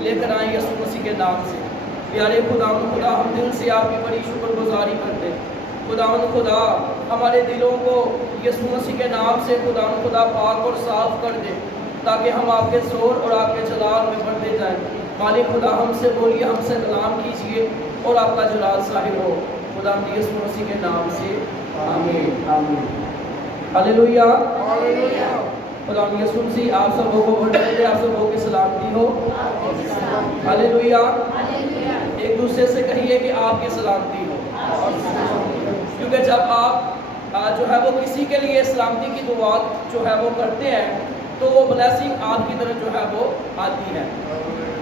لے کر آئیں یسوع مسیح کے نام سے۔ پیارے خداوند خدا، ہم دل سے آپ کی بڑی شکر گزاری کرتے ہیں۔ خداوند خدا، ہمارے دلوں کو یسوع مسیح کے نام سے خداوند خدا پاک اور صاف کر دے، تاکہ ہم آپ کے زور اور آپ کے جلال میں بڑھتے جائیں۔ مالک خدا، ہم سے بولیے، ہم سے کلام کیجیے اور آپ کا جلال ظاہر ہو، خدا یسوع مسیح کے نام سے آمین آمین۔ ہلیلویا خدا یسوع مسیح آپ سبوں کو بڑھتے دے، آپ سبوں کی سلامتی ہو۔ ہلیلویا۔ ایک دوسرے سے کہیے کہ آپ کی سلامتی ہو، کیونکہ جب آپ جو ہے وہ کسی کے لیے سلامتی کی دعا جو ہے وہ کرتے ہیں تو وہ بلیسنگ آپ کی طرف جو ہے وہ آتی ہے۔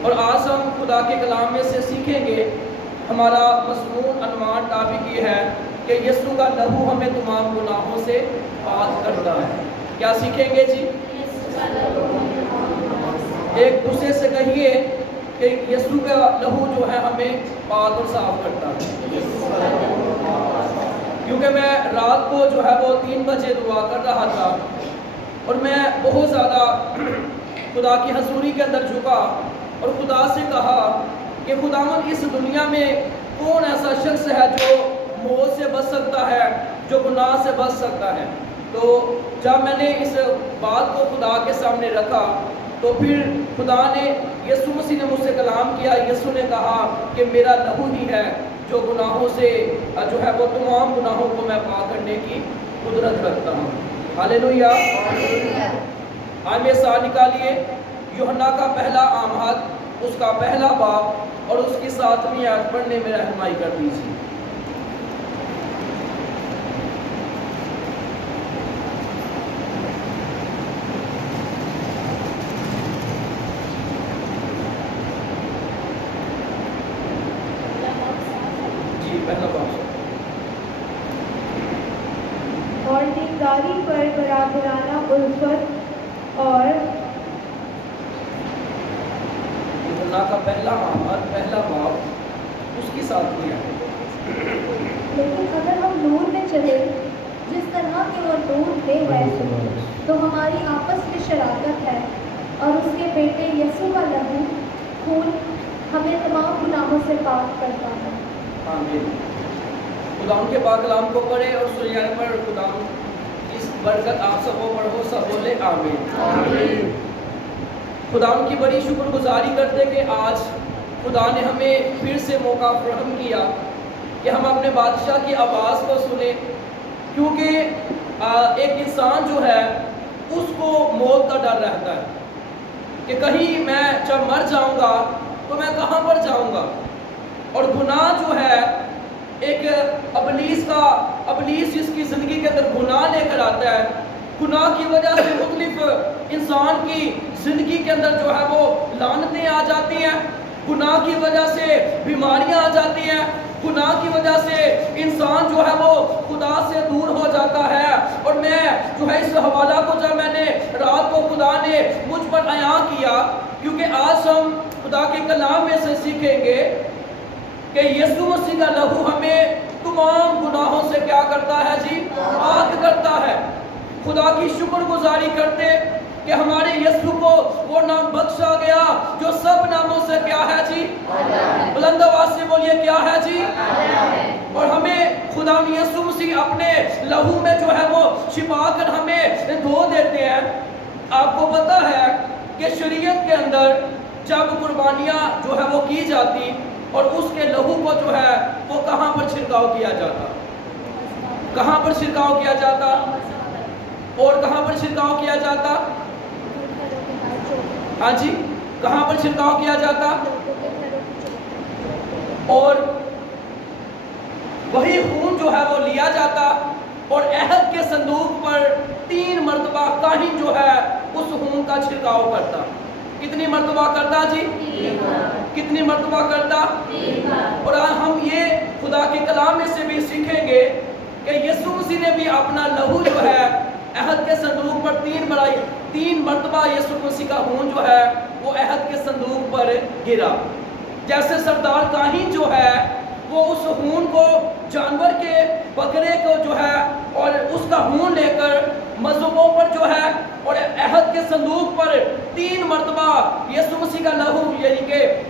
اور آج ہم خدا کے کلام میں سے سیکھیں گے، ہمارا مضمون عنوان ٹاپک یہ ہے کہ یسوع کا لہو ہمیں تمام گناہوں سے پاک کرتا ہے۔ کیا سیکھیں گے جی؟ ایک دوسرے سے کہیے کہ یسوع کا لہو جو ہے ہمیں پاک اور صاف کرتا ہے۔ کیونکہ میں رات کو جو ہے وہ 3 بجے دعا کر رہا تھا اور میں بہت زیادہ خدا کی حضوری کے اندر جھکا اور خدا سے کہا کہ خداوند، اس دنیا میں کون ایسا شخص ہے جو موت سے بچ سکتا ہے، جو گناہ سے بچ سکتا ہے؟ تو جب میں نے اس بات کو خدا کے سامنے رکھا تو پھر خدا نے، یسوع مسیح نے مجھ سے کلام کیا۔ یسوع نے کہا کہ میرا لہو ہی ہے جو گناہوں سے جو ہے وہ تمام گناہوں کو میں پاک کرنے کی قدرت رکھتا ہوں۔ ہاللیلویا۔ آج میں ساتھ نکالیے یوحنا کا پہلا آماد، اس کا پہلا باب اور اس کی 7ویں آیت پڑھنے میں رہنمائی کر دیجیے۔ اور دینداری پر برادرانہ الفت اور یوحنا کا پہلا آماد، پہلا باب، اس کی 7ویں آیت۔ لیکن اگر ہم نور میں چلے جس طرح کہ وہ نور میں ہے تو ہماری آپس میں شراکت ہے، اور اس کے بیٹے یسوع کا لہو خون ہمیں تمام گناہوں سے پاک کرتا ہے۔ آمین۔ خدا ان کے پاک کلام کو پڑھے اور سنیانے پر خدا اس برکت آپ سب کو پڑھو، سب بولے آمین۔ خدا ان کی بڑی شکر گزاری کرتے کہ آج خدا نے ہمیں پھر سے موقع فراہم کیا کہ ہم اپنے بادشاہ کی آواز کو سنیں، کیونکہ ایک انسان جو ہے اس کو موت کا ڈر رہتا ہے کہ کہیں میں جب مر جاؤں گا تو میں کہاں پر جاؤں گا۔ اور گناہ جو ہے ایک ابلیس جس کی زندگی کے اندر گناہ لے کر آتا ہے، گناہ کی وجہ سے مختلف انسان کی زندگی کے اندر جو ہے وہ لعنتیں آ جاتی ہیں، گناہ کی وجہ سے بیماریاں آ جاتی ہیں، گناہ کی وجہ سے انسان جو ہے وہ خدا سے دور ہو جاتا ہے۔ اور میں جو ہے اس حوالہ کو جب میں نے رات کو خدا نے مجھ پر عیاں کیا، کیونکہ آج ہم خدا کے کلام میں سے سیکھیں گے کہ یسوع مسیح کا لہو ہمیں تمام گناہوں سے کیا کرتا ہے جی؟ پاک کرتا ہے۔ خدا کی شکر گزاری کرتے کہ ہمارے یسوع کو وہ نام بخشا گیا جو سب ناموں سے کیا ہے جی؟ بلند آواز سے بولیے کیا ہے جی؟ اور ہمیں خدا یسوع مسیح اپنے لہو میں جو ہے وہ چھپا کر ہمیں دھو دیتے ہیں۔ آپ کو پتا ہے کہ شریعت کے اندر جب قربانیاں جو ہے وہ کی جاتی اور اس کے لہو کو جو ہے وہ کہاں پر چھڑکاؤ کیا جاتا؟ کہاں پر چھڑکاؤ کیا جاتا؟ اور کہاں پر چھڑکاؤ کیا جاتا؟ ہاں جی، کہاں پر چھڑکاؤ کیا جاتا؟ اور وہی خون جو ہے وہ لیا جاتا اور عہد کے صندوق پر 3 مرتبہ کاہن جو ہے اس خون کا چھڑکاؤ کرتا۔ کتنی مرتبہ کرتا جی؟ کتنی مرتبہ کرتا؟ اور ہم یہ خدا کے کلام میں سے بھی سیکھیں گے کہ یسوع مسیح نے بھی اپنا لہو جو ہے عہد کے صندوق پر 3 مرتبہ یسوع مسیح کا خون جو ہے وہ عہد کے صندوق پر گرا۔ جیسے سردار کاہن جو ہے وہ اس خون کو جانور کے بکرے کو جو ہے اور اس کا خون لے کر مذہبوں پر جو ہے اور عہد کے صندوق پر 3 مرتبہ یسوع مسیح کا لہو یعنی کہ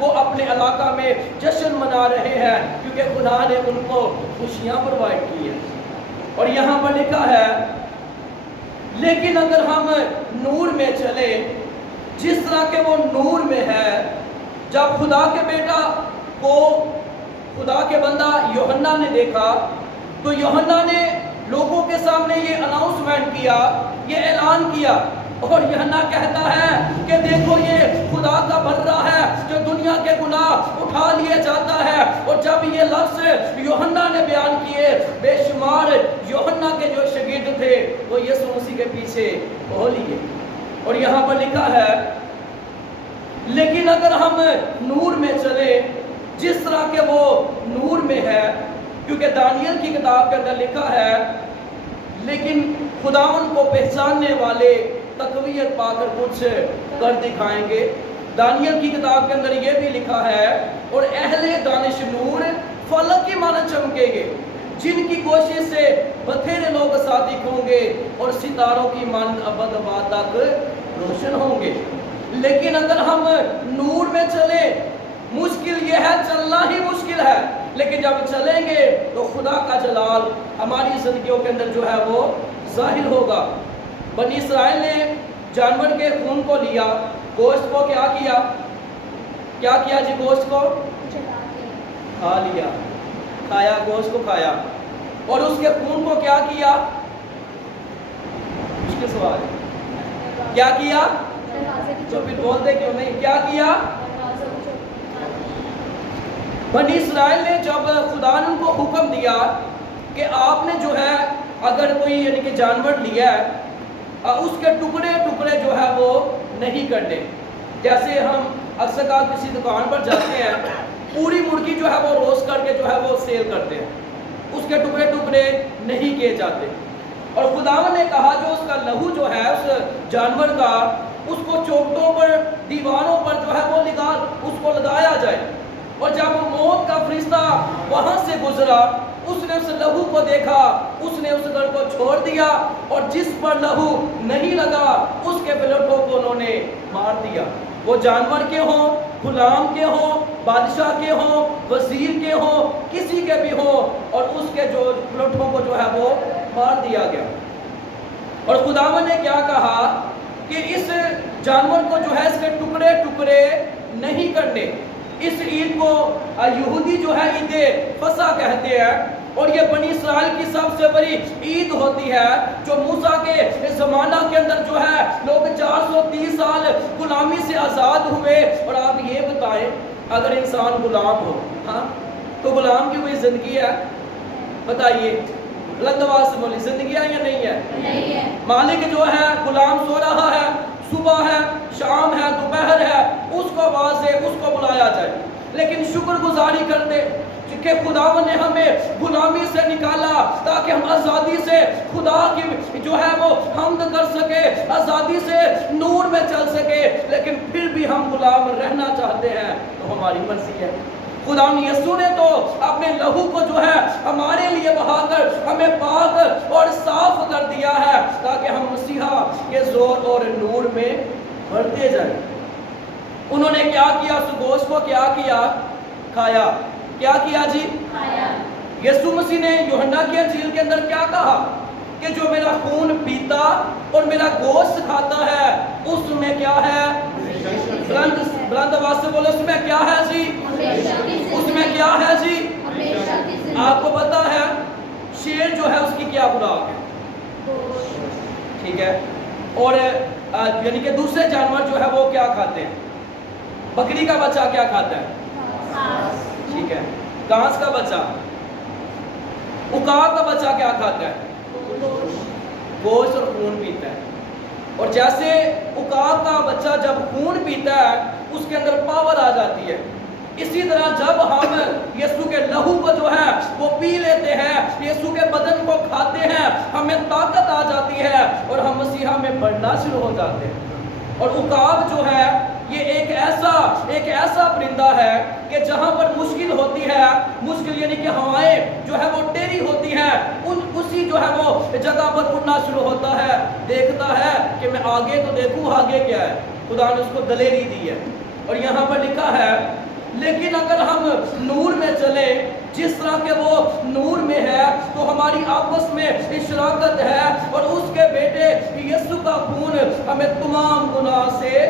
وہ اپنے علاقہ میں جشن منا رہے ہیں کیونکہ خدا نے ان کو خوشیاں پرووائڈ کی ہیں۔ اور یہاں پر لکھا ہے لیکن اگر ہم نور میں چلے جس طرح کہ وہ نور میں ہے۔ جب خدا کے بیٹا کو خدا کے بندہ یوحنا نے دیکھا تو یوحنا نے لوگوں کے سامنے یہ اناؤنسمنٹ کیا، یہ اعلان کیا، اور یوحنا کہتا ہے کہ دیکھو یہ خدا کا بندہ ہے جو دنیا کے گناہ اٹھا لیے جاتا ہے۔ اور جب یہ لفظ یوحنا نے بیان کیے بے شمار یوحنا کے جو شاگرد تھے وہ یسوع مسیح کے پیچھے ہو لیے۔ اور یہاں پر لکھا ہے لیکن اگر ہم نور میں چلے جس طرح کہ وہ نور میں ہے، کیونکہ دانیل کی کتاب کے اندر لکھا ہے لیکن خداوند کو پہچاننے والے تقویت پا کر کچھ کر دکھائیں گے۔ دانیل کی کتاب کے اندر یہ بھی لکھا ہے اور اہل دانش نور فلک کی مانند چمکیں گے جن کی کوشش سے بتھیرے لوگ صادق ہوں گے اور ستاروں کی مانند ابد آباد تک روشن ہوں گے۔ لیکن اگر ہم نور میں چلیں، مشکل یہ ہے، چلنا ہی مشکل ہے، لیکن جب چلیں گے تو خدا کا جلال ہماری زندگیوں کے اندر جو ہے وہ ظاہر ہوگا۔ بنی اسرائیل نے جانور کے خون کو لیا، گوشت کو کیا کیا جی؟ گوشت کو کھا لیا، کھایا، گوشت کو کھایا، اور اس کے خون کو کیا کیا؟ مشکل سوال ہے، کیا کیا؟ تو پھر بولتے کیوں نہیں؟ کیا کیا؟ بنی اسرائیل نے جب خدا نے ان کو حکم دیا کہ آپ نے جو ہے اگر کوئی یعنی کہ جانور لیا ہے اس کے ٹکڑے ٹکڑے جو ہے وہ نہیں کرنے۔ جیسے ہم اکثر کسی دکان پر جاتے ہیں، پوری مرغی جو ہے وہ روسٹ کر کے جو ہے وہ سیل کرتے ہیں، اس کے ٹکڑے ٹکڑے نہیں کیے جاتے۔ اور خداوند نے کہا جو اس کا لہو جو ہے اس جانور کا، اس کو چوکٹوں پر، دیواروں پر جو ہے وہ اس کو لگایا جائے۔ اور جب موت کا فرشتہ وہاں سے گزرا، اس نے اس لہو کو دیکھا، اس نے اس گھر کو چھوڑ دیا، اور جس پر لہو نہیں لگا اس کے بلڈوں کو انہوں نے مار دیا۔ وہ جانور کے ہوں، غلام کے ہوں، بادشاہ کے ہوں، وزیر کے ہوں، کسی کے بھی ہوں، اور اس کے جو بلڈوں کو جو ہے وہ مار دیا گیا۔ اور خداوند نے کیا کہا کہ اس جانور کو جو ہے اس کے ٹکڑے ٹکڑے نہیں کرنے۔ اس عید کو یہودی جو ہے عید فصح کہتے ہیں، اور یہ بنی اسرائیل کی سب سے بڑی عید ہوتی ہے جو موسیٰ کے زمانہ کے اندر جو ہے لوگ 430 سال غلامی سے آزاد ہوئے۔ اور آپ یہ بتائیں اگر انسان غلام ہو تو غلام کی کوئی زندگی ہے؟ بتائیے، بلند آواز سے بولی، زندگی ہے یا نہیں ہے؟ نہیں ہے۔ مالک جو ہے غلام سو رہا ہے، صبح ہے، شام ہے، دوپہر ہے، اس کو آواز دے، اس کو بلایا جائے، لیکن شکر گزاری کرتے کہ خداوند نے ہمیں غلامی سے نکالا تاکہ ہم آزادی سے خدا کی جو ہے وہ حمد کر سکے، آزادی سے نور میں چل سکے۔ لیکن پھر بھی ہم غلام رہنا چاہتے ہیں تو ہماری مرضی ہے۔ خدا یسوع نے تو اپنے لہو کو جو ہے ہمارے لیے بہا کر ہمیں پاک اور صاف کر دیا ہے تاکہ ہم مسیحا کے زور اور نور میں بڑھتے جائیں۔ انہوں نے کیا کیا؟ اس گوشت کو کیا کیا؟ کھایا۔ کیا کیا جی؟ کھایا۔ یسوع مسیح نے یوحنا کی انجیل کے اندر کیا کہا کہ جو میرا خون پیتا اور میرا گوشت کھاتا ہے اس میں کیا ہے؟ بلند آواز سے بولو، اس میں کیا ہے جی؟ اس میں کیا ہے جی؟ آپ کو پتا ہے شیر جو ہے اس کی کیا خوراک ہے؟ ٹھیک ہے۔ اور یعنی کہ دوسرے جانور جو ہے وہ کیا کھاتے ہیں؟ بکری کا بچہ کیا کھاتا ہے؟ ٹھیک ہے۔ گھاس کا بچہ۔ عقاب کا بچہ کیا کھاتا ہے؟ گوشت اور خون پیتا ہے۔ اور جیسے عقاب کا بچہ جب خون پیتا ہے اس کے اندر پاور آ جاتی ہے، اسی طرح جب ہم یسوع کے لہو کو جو ہے وہ پی لیتے ہیں، یسوع کے بدن کو کھاتے ہیں، ہمیں طاقت آ جاتی ہے اور ہم مسیحا میں بڑھنا شروع ہو جاتے ہیں۔ اور عقاب جو ہے یہ ایک ایسا پرندہ ہے کہ جہاں پر مشکل ہوتی ہے، مشکل یعنی کہ ہوائیں جو ہے وہ ٹیڑھی ہوتی ہیں، اسی جو ہے وہ جگہ پر اڑنا شروع ہوتا ہے، دیکھتا ہے کہ میں آگے تو دیکھوں آگے کیا ہے۔ خدا نے اس کو دلیری دی ہے، اور یہاں پر لکھا ہے لیکن اگر ہم نور میں چلے جس طرح کہ وہ نور میں ہے تو ہماری آپس میں شراکت ہے اور اس کے بیٹے یسوع کا خون ہمیں تمام گناہ سے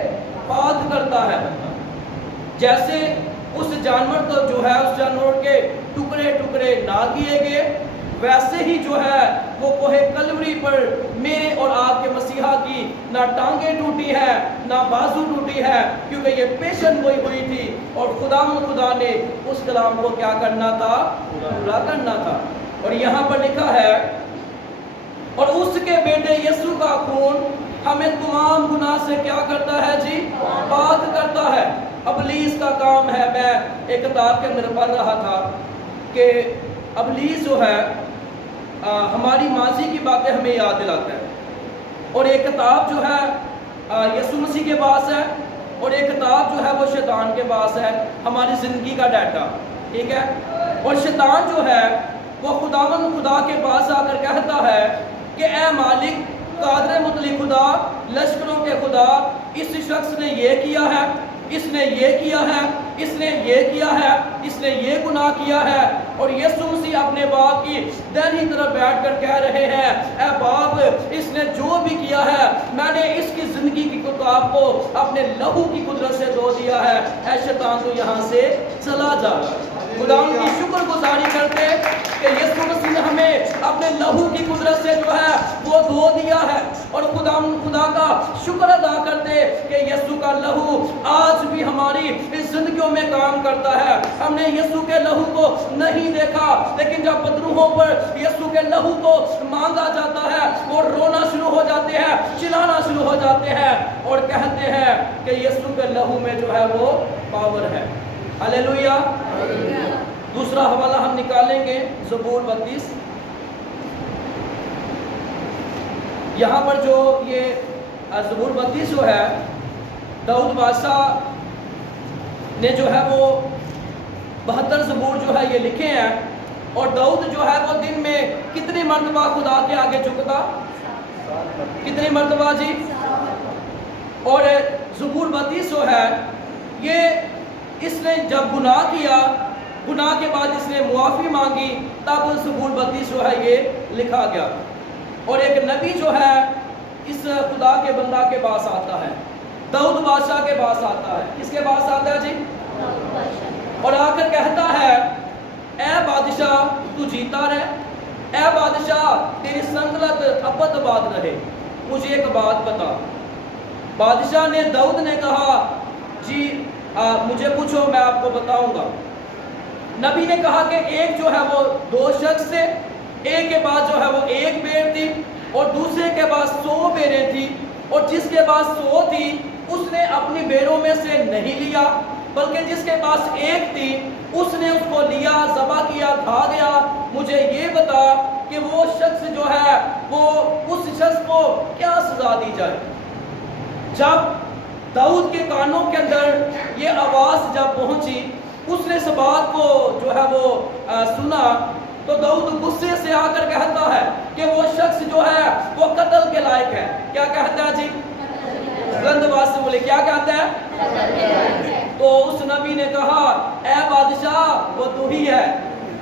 پاک کرتا ہے۔ جیسے اس جانور کو جو ہے اس جانور کے ٹکڑے ٹکڑے نہ کیے گئے، ویسے ہی جو ہے وہ کوہ کلوری پر میرے اور آپ کے مسیحا کی نہ ٹانگیں ٹوٹی ہے نہ بازو ٹوٹی ہے، کیونکہ یہ پیشن گوئی ہوئی تھی اور خدا نے اس کلام کو کیا کرنا تھا؟ پورا کرنا تھا۔ اور یہاں پر لکھا ہے اور اس کے بیٹے یسوع کا خون ہمیں تمام گناہ سے کیا کرتا ہے جی؟ پاک کرتا ہے۔ ابلیس کا کام ہے، میں ایک کتاب کے اندر پڑھ رہا تھا کہ ابلیس جو ہے ہماری ماضی کی باتیں ہمیں یاد دلاتا ہے، اور ایک کتاب جو ہے یسوع مسیح کے پاس ہے اور ایک کتاب جو ہے وہ شیطان کے پاس ہے، ہماری زندگی کا ڈیٹا، ٹھیک ہے؟ اور شیطان جو ہے وہ خدا کے پاس آ کر کہتا ہے کہ اے مالک قادر مطلق خدا، لشکروں کے خدا، اس شخص نے یہ کیا ہے، اس نے یہ کیا ہے، اس نے یہ کیا ہے، اس نے یہ گناہ کیا ہے۔ اور یسوع مسیح اپنے باپ کی دائنی طرف بیٹھ کر کہہ رہے ہیں اے باپ، اس نے جو بھی کیا ہے میں نے اس کی زندگی کی کتاب کو اپنے لہو کی قدرت سے دھو دیا ہے، اے شیطان تو یہاں سے چلا جا۔ خدا ان کی شکر گزاری کرتے کہ یسوع مسیح نے ہمیں اپنے لہو کی قدرت سے جو ہے وہ دھو دیا ہے، اور خدا کا شکر ادا کرتے کہ یسوع کا لہو آج بھی ہماری اس زندگیوں میں کام کرتا ہے۔ ہم نے یسوع کے لہو کو نہیں دیکھا، لیکن جب پتروہوں پر یسوع کے لہو کو مانگا جاتا ہے وہ رونا شروع ہو جاتے ہیں، چلانا شروع ہو جاتے ہیں اور کہتے ہیں کہ یسوع کے لہو میں جو ہے وہ پاور ہے۔ ہلیلویا۔ دوسرا حوالہ ہم نکالیں گے زبور 32۔ یہاں پر جو یہ زبور 32 جو ہے داؤد بادشاہ نے جو ہے وہ 72 زبور جو ہے یہ لکھے ہیں، اور داؤد جو ہے وہ دن میں کتنی مرتبہ خدا کے آگے جھکتا؟ کتنی مرتبہ جی؟ اور زبور 32 جو ہے یہ اس نے جب گناہ کیا، گناہ کے بعد اس نے معافی مانگی، تب زبور 32 جو ہے یہ لکھا گیا۔ اور ایک نبی جو ہے اس خدا کے بندہ کے پاس آتا ہے، داؤد بادشاہ کے پاس آتا ہے۔ کس کے پاس آتا ہے جی؟ اور آ کر کہتا ہے اے بادشاہ تو جیتا رہے، اے بادشاہ تیری سلطنت ابد آباد رہے، مجھے ایک بات بتا۔ بادشاہ نے داؤد نے کہا جی مجھے پوچھو میں آپ کو بتاؤں گا۔ نبی نے کہا کہ ایک جو ہے وہ 2 شخص تھے، ایک کے پاس جو ہے وہ 1 بیڑ تھی اور دوسرے کے پاس 100 بیڑیں تھی، اور جس کے پاس 100 تھی اس نے اپنی بیڑوں میں سے نہیں لیا، بلکہ جس کے پاس 1 تھی اس نے اس کو لیا، ذبح کیا، کھا گیا۔ مجھے یہ بتا کہ وہ شخص جو ہے وہ اس شخص کو کیا سزا دی جائے؟ جب داؤد کے کانوں کے اندر یہ آواز جب پہنچی، اس نے اس بات کو جو ہے وہ سنا، تو داؤد غصے سے آ کر کہتا ہے کہ وہ شخص جو ہے وہ قتل کے لائق ہے۔ کیا کہتا ہے جی؟ بلند آواز سے بولے، کیا کہتا ہے؟ تو اس نبی نے کہا اے بادشاہ وہ تو ہی ہے،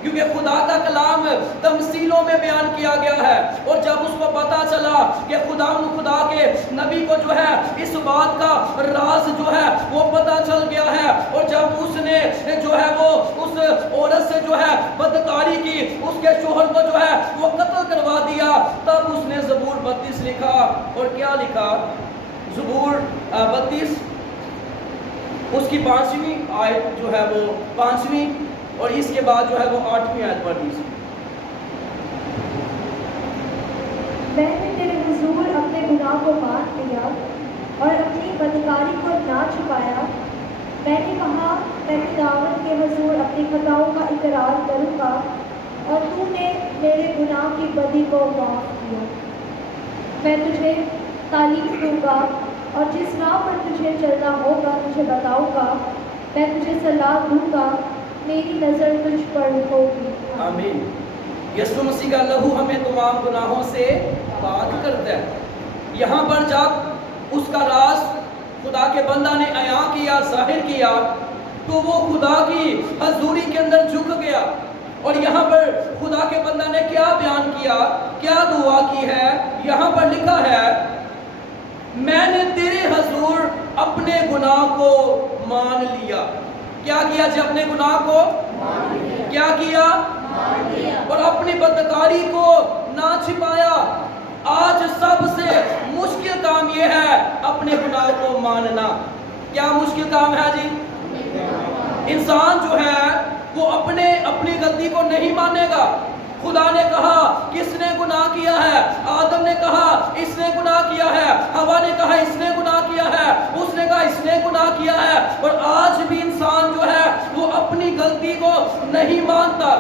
کیونکہ خدا کا کلام تمثیلوں میں بیان کیا گیا ہے، اور جب اس کو پتا چلا کہ خدا کے نبی کو جو ہے اس بات کا راز جو ہے وہ پتا چل گیا ہے، اور جب اس نے جو ہے وہ اس عورت سے جو ہے بدکاری کی، اس کے شوہر کو جو ہے وہ قتل کروا دیا، تب اس نے زبور 32 لکھا۔ اور کیا لکھا؟ زبور 32 اس کی 5ویں آیت جو ہے وہ 5ویں، اور اس کے بعد جو ہے وہ 8ویں آیت پڑھ دیجیے۔ میں نے تیرے حضور اپنے گناہ کو مان لیا اور اپنی بدکاری کو نہ چھپایا۔ میں نے کہا میں خداوند کے حضور اپنی خطاؤں کا اقرار کروں گا، اور تو نے میرے گناہ کی بدی کو معاف کیا۔ میں تجھے تعلیم دوں گا اور جس راہ پر تجھے چلنا ہوگا تجھے بتاؤں گا۔ میں تجھے صلاح دوں گا، میری نظر تجھ پر ہوگی۔ آمین۔ یسوع مسیح کا لہو ہمیں تمام گناہوں سے پاک کرتا ہے۔ یہاں پر جب اس کا راز خدا کے بندہ نے عیاں کیا، ظاہر کیا، تو وہ خدا کی حضوری کے اندر جھک گیا. اور یہاں پر خدا کے بندہ نے کیا بیان کیا، کیا دعا کی ہے؟ یہاں پر لکھا ہے میں نے تیرے حضور اپنے گناہ کو مان لیا. کیا کیا جی؟ اپنے گناہ کو کیا کیا؟ اور اپنی بدکاری کو نہ چھپایا. آج سب سے مشکل کام یہ ہے اپنے گناہ کو ماننا. کیا مشکل کام ہے جی؟ انسان جو ہے وہ اپنی غلطی کو نہیں مانے گا. خدا نے کہا کس نے گناہ کیا ہے؟ آدم نے کہا اس نے گناہ کیا ہے. حوا نے کہا اس نے گناہ کیا ہے. اس نے کہا اس نے گناہ کیا ہے. اور آج بھی انسان جو ہے وہ اپنی غلطی کو نہیں مانتا.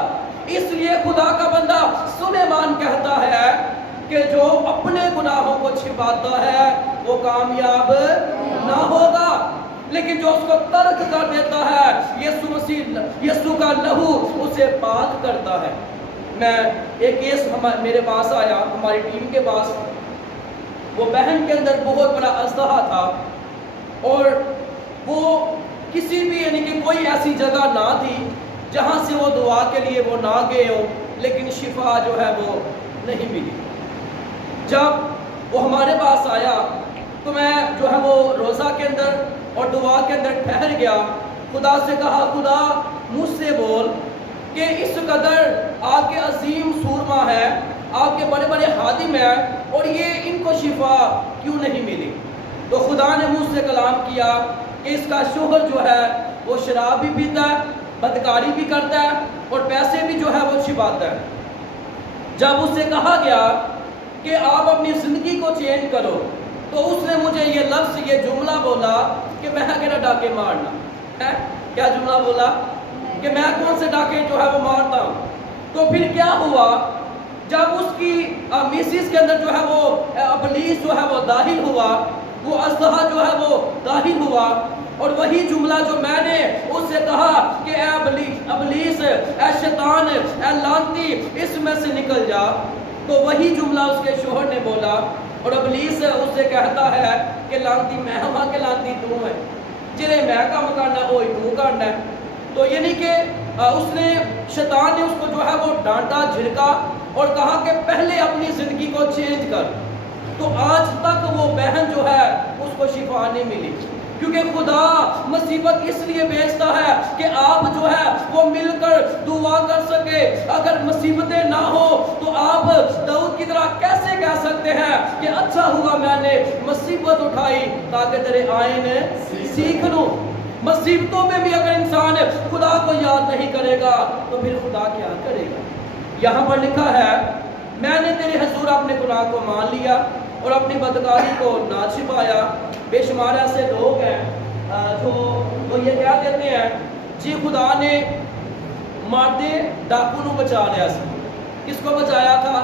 اس لیے خدا کا بندہ سلیمان کہتا ہے کہ جو اپنے گناہوں کو چھپاتا ہے وہ کامیاب نہ ہوگا، لیکن جو اس کو ترک کر دیتا ہے یسوع کا لہو اسے پاک کرتا ہے. میں ایک کیس میرے پاس آیا، ہماری ٹیم کے پاس. وہ بہن کے اندر بہت بڑا اژدہا تھا اور وہ کسی بھی یعنی کہ کوئی ایسی جگہ نہ تھی جہاں سے وہ دعا کے لیے وہ نہ گئے ہو، لیکن شفا جو ہے وہ نہیں ملی. جب وہ ہمارے پاس آیا تو میں جو ہے وہ روزہ کے اندر اور دعا کے اندر ٹھہر گیا. خدا سے کہا خدا مجھ سے بول کہ اس قدر آپ کے عظیم سورما ہے، آپ کے بڑے بڑے خادم ہیں، اور یہ ان کو شفا کیوں نہیں ملی؟ تو خدا نے مجھ سے کلام کیا کہ اس کا شوہر جو ہے وہ شراب بھی پیتا ہے، بدکاری بھی کرتا ہے اور پیسے بھی جو ہے وہ چھپاتا ہے. جب اس سے کہا گیا کہ آپ اپنی زندگی کو چینج کرو تو اس نے مجھے یہ لفظ یہ جملہ بولا کہ میں کہنا ڈاکے مارنا ہے. کیا جملہ بولا؟ کہ میں کون سے ڈاکے جو ہے وہ مارتا ہوں. تو پھر کیا ہوا؟ جب اس کی میسز کے اندر جو ہے وہ ابلیس جو ہے وہ داخل ہوا، وہ اژدہا جو ہے وہ داخل ہوا، اور وہی جملہ جو میں نے اس سے کہا کہ اے ابلیس، اے شیطان، اے لعنتی اس میں سے نکل جا، تو وہی جملہ اس کے شوہر نے بولا. اور ابلیس اس سے کہتا ہے کہ لعنتی میں ہاں کہ لعنتی تو ہے، جرے میں کام کرنا وہی تو کرنا ہے. تو یعنی کہ اس نے شیطان نے اس کو جو ہے وہ ڈانٹا جھڑکا اور کہا کہ پہلے اپنی زندگی کو چینج کر. تو آج تک وہ بہن جو ہے اس کو شفا نہیں ملی، کیونکہ خدا مصیبت اس لیے بھیجتا ہے کہ آپ جو ہے وہ مل کر دعا کر سکے. اگر مصیبتیں نہ ہو تو آپ داؤد کی طرح کیسے کہہ سکتے ہیں کہ اچھا ہوا میں نے مصیبت اٹھائی تاکہ تیرے آئین سیکھ لوں. مصیبتوں میں بھی اگر انسان خدا کو یاد نہیں کرے گا تو پھر خدا کیا کرے گا؟ یہاں پر لکھا ہے میں نے تیرے حضور اپنے گناہ کو مان لیا اور اپنی بدکاری کو نہ چھپایا. بے شمار ایسے لوگ ہیں جو یہ کیا کہتے ہیں جی خدا نے مردے ڈاکو نو بچا لیا سی. کس کو بچایا تھا؟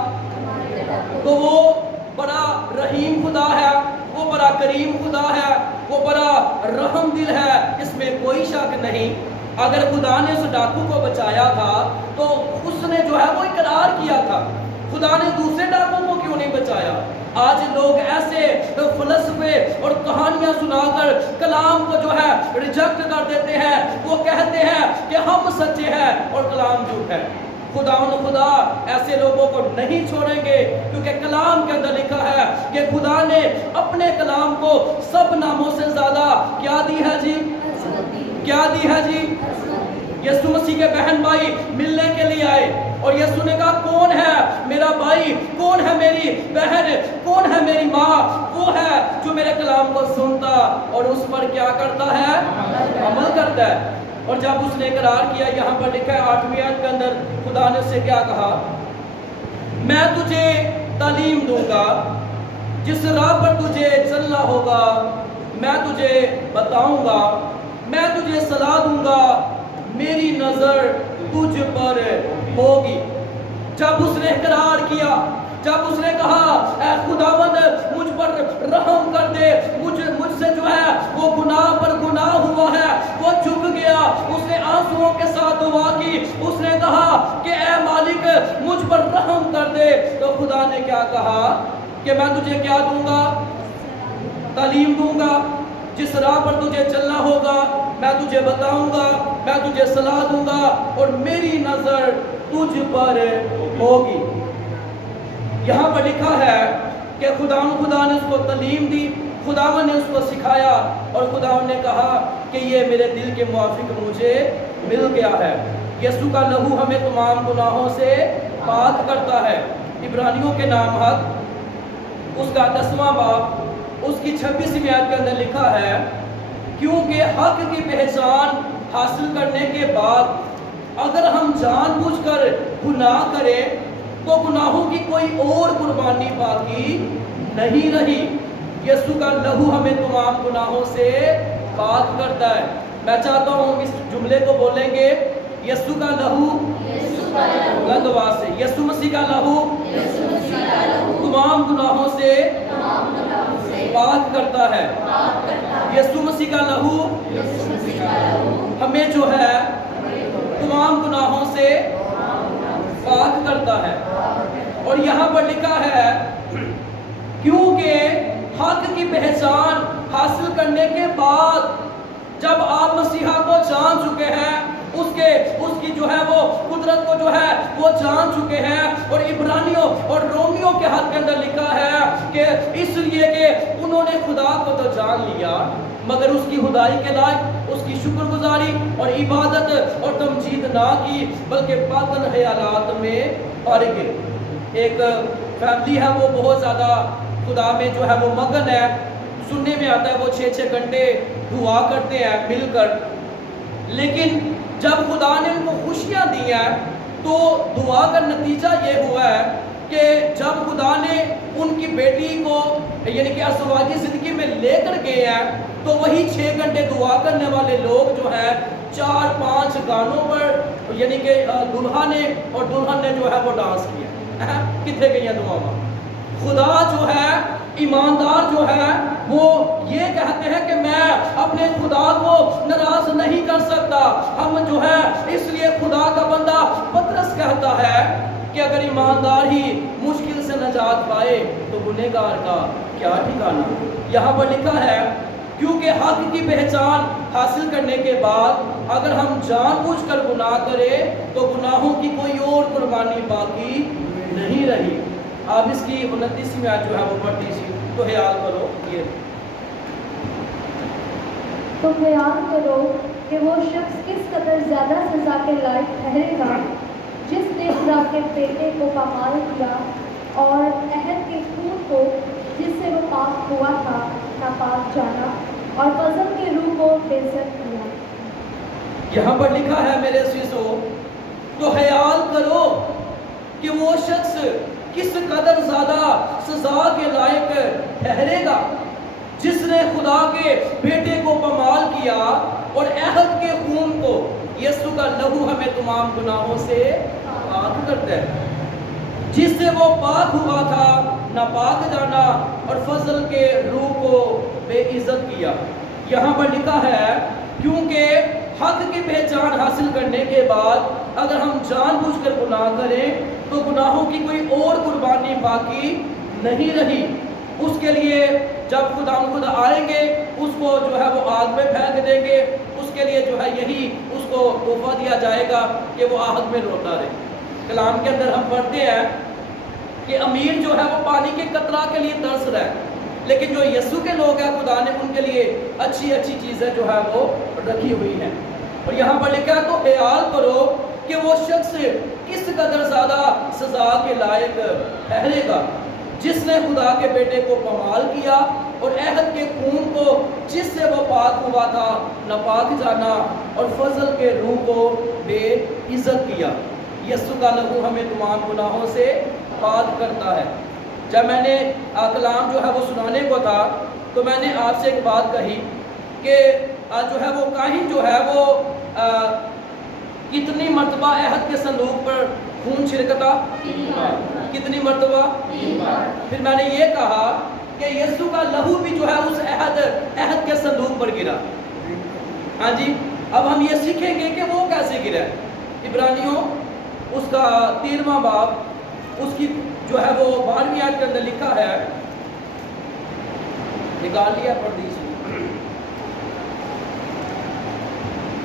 تو وہ بڑا رحیم خدا ہے، وہ بڑا کریم خدا ہے، وہ بڑا رحم دل ہے، اس میں کوئی شک نہیں. اگر خدا نے اس ڈاکو کو بچایا تھا تو اس نے جو ہے وہ اقرار کیا تھا. خدا نے دوسرے ڈاکو کو کیوں نہیں بچایا؟ آج لوگ ایسے فلسفے اور کہانیاں سنا کر کلام کو جو ہے ریجیکٹ کر دیتے ہیں. وہ کہتے ہیں کہ ہم سچے ہیں اور کلام جھوٹ ہے. خدا ایسے لوگوں کو نہیں چھوڑیں گے، کیونکہ کلام کے اندر لکھا ہے کہ خدا نے اپنے کلام کو سب ناموں سے زیادہ کیا دی ہے جی؟ کیا دی ہے جی؟ یسوع مسیح کے بہن بھائی ملنے کے لیے آئے اور یسوع نے کہا کون ہے میرا بھائی، کون ہے میری بہن، کون ہے میری ماں؟ وہ ہے جو میرے کلام کو سنتا اور اس پر کیا کرتا ہے؟ عمل کرتا ہے. اور جب اس نے اقرار کیا، یہاں پر لکھا ہے 8ویں آیت کے اندر خدا نے اس سے کیا کہا؟ میں تجھے تعلیم دوں گا، جس راہ پر تجھے چلنا ہوگا میں تجھے بتاؤں گا، میں تجھے صلاح دوں گا، میری نظر تجھ پر ہوگی. جب اس نے اقرار کیا، جب اس نے کہا اے خداوند مجھ پر رحم کر دے، مجھ سے جو ہے وہ گناہ پر گناہ ہوا ہے، وہ جھک گیا، اس نے آنسوؤں کے ساتھ دعا کی، اس نے کہا کہ اے مالک مجھ پر رحم کر دے. تو خدا نے کیا کہا کہ میں تجھے کیا دوں گا؟ تعلیم دوں گا، جس راہ پر تجھے چلنا ہوگا میں تجھے بتاؤں گا، میں تجھے صلاح دوں گا اور میری نظر تجھ پر ہوگی۔ یہاں پر لکھا ہے کہ خدا نے اس کو تعلیم دی، خداوند نے اس کو سکھایا اور خداوند نے کہا کہ یہ میرے دل کے موافق مجھے مل گیا ہے۔ یسوع کا لہو ہمیں تمام گناہوں سے پاک کرتا ہے۔ عبرانیوں کے نام اس کا 10واں باب اس کی 26ویں آیت کے اندر لکھا ہے، کیونکہ حق کی پہچان حاصل کرنے کے بعد اگر ہم جان بوجھ کر گناہ کریں تو گناہوں کی کوئی اور قربانی باقی نہیں رہی۔ یسوع کا لہو ہمیں تمام گناہوں سے پاک کرتا ہے۔ میں چاہتا ہوں اس جملے کو بولیں گے، یسوع کا لہو، بلند آواز سے، یسوع مسیح کا لہو تمام گناہوں سے پاک کرتا ہے۔ یسوع مسیح کا لہو ہمیں جو ہے تمام گناہوں سے پاک کرتا ہے۔ اور یہاں پر لکھا ہے کیونکہ حق کی پہچان حاصل کرنے کے بعد جب آپ مسیحا کو جان چکے ہیں، اس کی جو ہے وہ قدرت کو جو ہے وہ جان چکے ہیں، اور عبرانیوں اور رومیوں کے حق کے اندر لکھا ہے کہ اس لیے کہ انہوں نے خدا کو تو جان لیا مگر اس کی خدائی کے لائق اس کی شکر گزاری اور عبادت اور تمجید نہ کی بلکہ باطن خیالات میں پڑ گئے۔ ایک فیملی ہے وہ بہت زیادہ خدا میں جو ہے وہ مگن ہے، سننے میں آتا ہے وہ 6 گھنٹے دعا کرتے ہیں مل کر، لیکن جب خدا نے ان کو خوشیاں دی ہیں تو دعا کا نتیجہ یہ ہوا ہے کہ جب خدا نے ان کی بیٹی کو یعنی کہ ازدواجی زندگی میں لے کر گئے ہیں تو وہی 6 گھنٹے دعا کرنے والے لوگ جو ہیں 4-5 گانوں پر یعنی کہ دلہا نے اور دلہن نے جو ہے وہ ڈانس کیا۔ کتنے گئی ہیں دعا میں؟ خدا جو ہے ایماندار جو ہے وہ یہ کہتے ہیں کہ میں اپنے خدا کو ناراض نہیں کر سکتا۔ ہم جو ہے اس لیے خدا کا بندہ پترس کہتا ہے کہ اگر ایماندار ہی مشکل سے نجات پائے تو گنہگار کا کیا ٹھکانہ۔ یہاں پر لکھا ہے کیونکہ حق کی پہچان حاصل کرنے کے بعد اگر ہم جان بوجھ کر گناہ کریں تو گناہوں کی کوئی اور قربانی باقی نہیں رہی۔ آپ اس کی 29ویں آیت جو ہے وہ پڑھتی سی تو خیال کرو یہ تو خیال کرو کہ وہ شخص کس قدر زیادہ سزا کے لائق ٹھہرے گا جس نے خدا کے بیٹے کو پامال کیا اور عہد کے خون کو جس سے وہ پاک ہوا تھا ناپاک جانا اور فضل کے روح کو بےعزت کیا۔ یہاں پر لکھا ہے میرے عزیزو، تو خیال کرو کہ وہ شخص کس قدر زیادہ سزا کے لائق ٹھہرے گا جس نے خدا کے بیٹے کو پامال کیا اور عہد کے خون کو، یسوع کا لہو ہمیں تمام گناہوں سے پاک کرتا ہے، جس سے وہ پاک ہوا تھا ناپاک جانا اور فضل کے روح کو بے عزت کیا۔ یہاں پر لکھا ہے کیونکہ حق کی پہچان حاصل کرنے کے بعد اگر ہم جان بوجھ کر گناہ کریں تو گناہوں کی کوئی اور قربانی باقی نہیں رہی۔ اس کے لیے جب خدا آئیں گے اس کو جو ہے وہ آگ میں پھینک دیں گے، اس کے لیے جو ہے یہی اس کو تحفہ دیا جائے گا کہ وہ آگ میں روتا رہے۔ کلام کے اندر ہم پڑھتے ہیں کہ امیر جو ہے وہ پانی کے قطرہ کے لیے ترس رہا ہے، لیکن جو یسوع کے لوگ ہیں خدا نے ان کے لیے اچھی اچھی چیزیں جو ہے وہ رکھی ہوئی ہیں۔ اور یہاں پر لکھا ہے تو خیال کرو کہ وہ شخص کس قدر زیادہ سزا کے لائق ٹھہرے گا جس نے خدا کے بیٹے کو پامال کیا اور عہد کے خون کو جس سے وہ پاک ہوا تھا ناپاک جانا اور فضل کے روح کو بے عزت کیا۔ یسوع کا لہو ہمیں تمام گناہوں سے پاک کرتا ہے۔ جب میں نے کلام جو ہے وہ سنانے کو تھا تو میں نے آپ سے ایک بات کہی کہ جو ہے وہ کاہن جو ہے وہ کتنی مرتبہ عہد کے صندوق پر خون چھڑکتا؟ کتنی مرتبہ؟ پھر میں نے یہ کہا کہ یسوع کا لہو بھی جو ہے اس عہد کے صندوق پر گرا۔ ہاں جی، اب ہم یہ سیکھیں گے کہ وہ کیسے گرا ہے۔ عبرانیوں اس کا 13واں باب اس کی جو ہے وہ 12ویں آیت کے اندر لکھا ہے، نکال لیا پڑھ دیجیے۔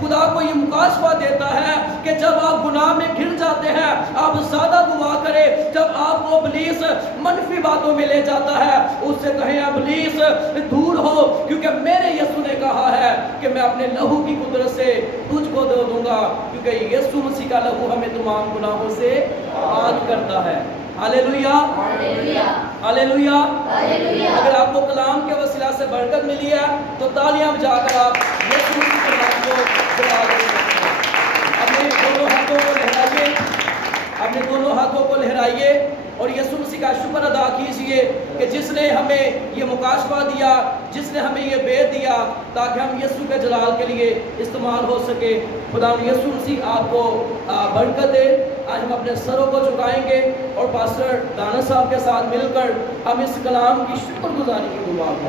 خدا کو یہ مکاشفہ دیتا ہے کہ جب آپ گناہ میں گر جاتے ہیں آپ زیادہ دعا کریں. جب آپ کو ابلیس منفی باتوں میں لے جاتا ہے اس سے کہیں ابلیس دور ہو, کیونکہ میرے یسوع نے کہا ہے کہ میں اپنے لہو کی قدرت سے تجھ کو دے دوں گا, کیونکہ یسوع مسیح کا لہو ہمیں تمام گناہوں سے پاک کرتا ہے. ہالےلویا, ہالےلویا. اگر آپ کو کلام کے وسیلہ سے برکت ملی ہے تو تالیاں بجا کر آپ یسوع مسیح کے نام کو بلا دے سکتے ہیں. اپنے دونوں ہاتھوں کو لہرائیے, اپنے دونوں ہاتھوں کو لہرائیے اور یسوع مسیح کا شکر ادا کیجئے کہ جس نے ہمیں یہ مکاشفہ دیا, جس نے ہمیں یہ بیت دیا تاکہ ہم یسوع کے جلال کے لیے استعمال ہو سکے. خدا یسوع مسیح آپ کو برکت دے. آج ہم اپنے سروں کو جھکائیں گے اور پاسٹر دانا صاحب کے ساتھ مل کر ہم اس کلام کی شکر گزاری کی دعا کریں.